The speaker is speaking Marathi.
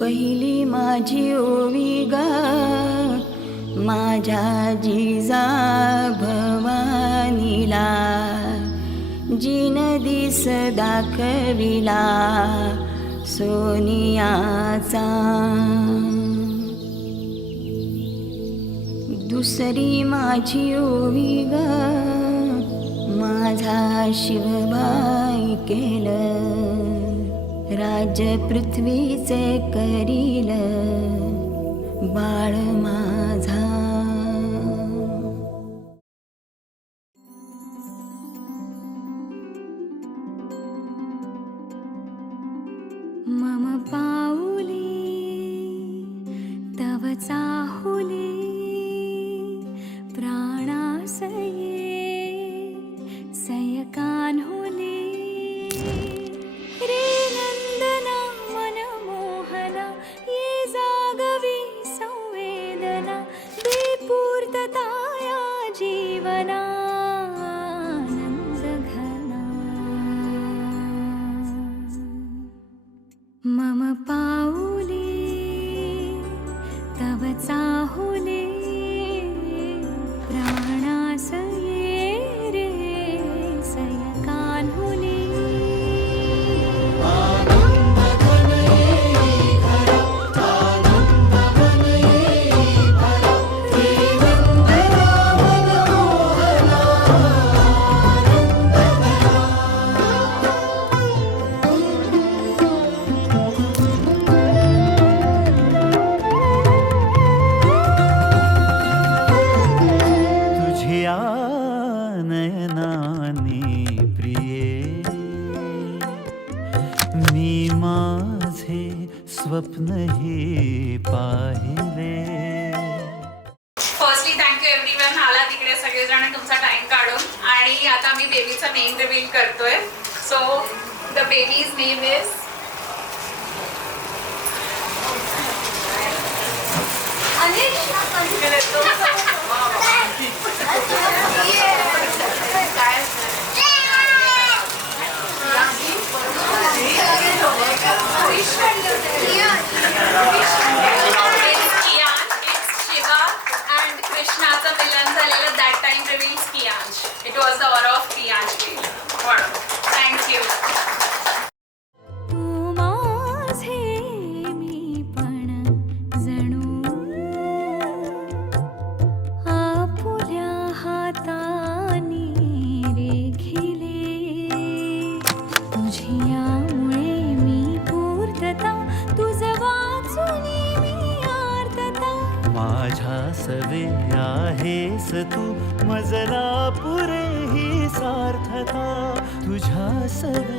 पहिली माझी ओवी ग माझ्या जिजा भवानीला, जिन दिस दाखविला सोनियाचा. दुसरी माझी ओवी ग माझा शिवबाई केलं, राज्य पृथ्वीचे करील बाळ माझा. मम पाऊली तव चाहुली प्राणासये सयकान्हुली. रे नंदना मनमोहना ये जागवी संवेदना, विपूर्तता या जीवना आनंदघना. मम पाऊली तव चाहुली प्राणासये रे सयकान्हुली. नयनानी प्रिये मी माझे स्वप्न हे पाहिले. फर्स्टली थँक्यू एव्हरीवन, आला तिकडे सगळेजण तुमचा टाइम काढून. आणि आता मी बेबीचा नेम रिव्हील करतोय. So the baby's name is कृष्णाचं मिलन झालेलं that time reveals Kiyansh. It was the or of Kiyansh. Thank you. तू माझे मी पण जणू आपुल्या हातानी रेखिले, तुझियामुळे मी पूर्तता, तुझ वाचुनी मी आर्तता. माझ्या सवे आहेस तू मजला पुरे ही सार्थता, तुझ्या सवे